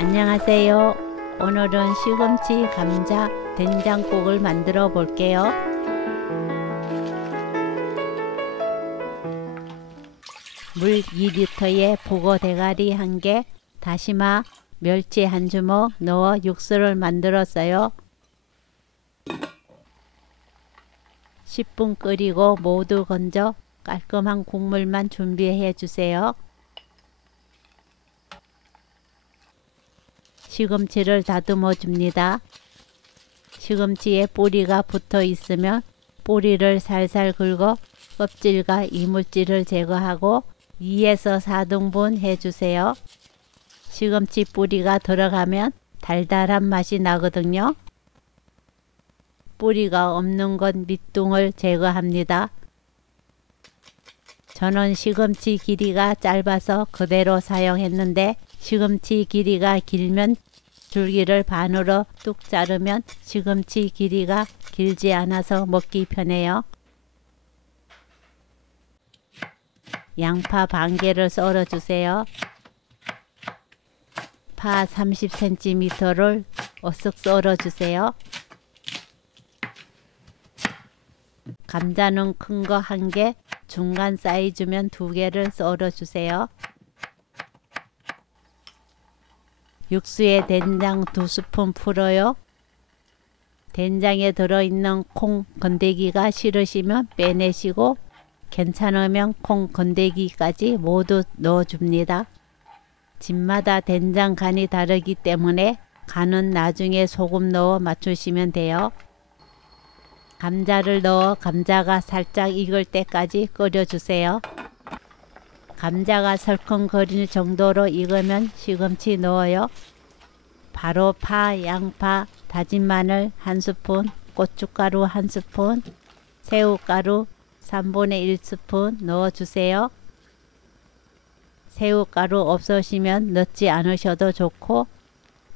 안녕하세요. 오늘은 시금치 감자 된장국을 만들어 볼게요. 물 2리터에 북어 대가리 1개, 다시마, 멸치 1주먹 넣어 육수를 만들었어요. 10분 끓이고 모두 건져 깔끔한 국물만 준비해 주세요. 시금치를 다듬어 줍니다. 시금치에 뿌리가 붙어 있으면 뿌리를 살살 긁어 껍질과 이물질을 제거하고 2에서 4등분 해주세요. 시금치 뿌리가 들어가면 달달한 맛이 나거든요. 뿌리가 없는 건 밑둥을 제거합니다. 저는 시금치 길이가 짧아서 그대로 사용했는데 시금치 길이가 길면 줄기를 반으로 뚝 자르면 시금치 길이가 길지 않아서 먹기 편해요. 양파 반개를 썰어 주세요. 파 30cm를 어쓱 썰어 주세요. 감자는 큰 거 1개, 중간 사이즈면 2개를 썰어 주세요. 육수에 된장 2스푼 풀어요. 된장에 들어있는 콩 건더기가 싫으시면 빼내시고 괜찮으면 콩 건더기까지 모두 넣어줍니다. 집마다 된장 간이 다르기 때문에 간은 나중에 소금 넣어 맞추시면 돼요. 감자를 넣어 감자가 살짝 익을 때까지 끓여주세요. 감자가 설컹거릴 정도로 익으면 시금치 넣어요. 바로 파, 양파, 다진 마늘 1스푼, 고춧가루 1스푼, 새우가루 3분의 1스푼 넣어주세요. 새우가루 없으시면 넣지 않으셔도 좋고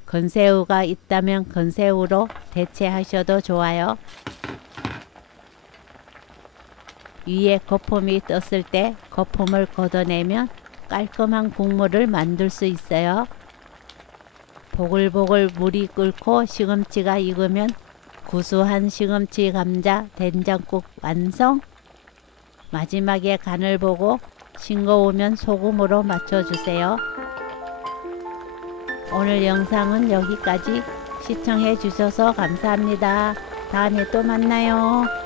건새우가 있다면 건새우로 대체하셔도 좋아요. 위에 거품이 떴을 때 거품을 걷어내면 깔끔한 국물을 만들 수 있어요. 보글보글 물이 끓고 시금치가 익으면 구수한 시금치 감자 된장국 완성! 마지막에 간을 보고 싱거우면 소금으로 맞춰주세요. 오늘 영상은 여기까지. 시청해 주셔서 감사합니다. 다음에 또 만나요.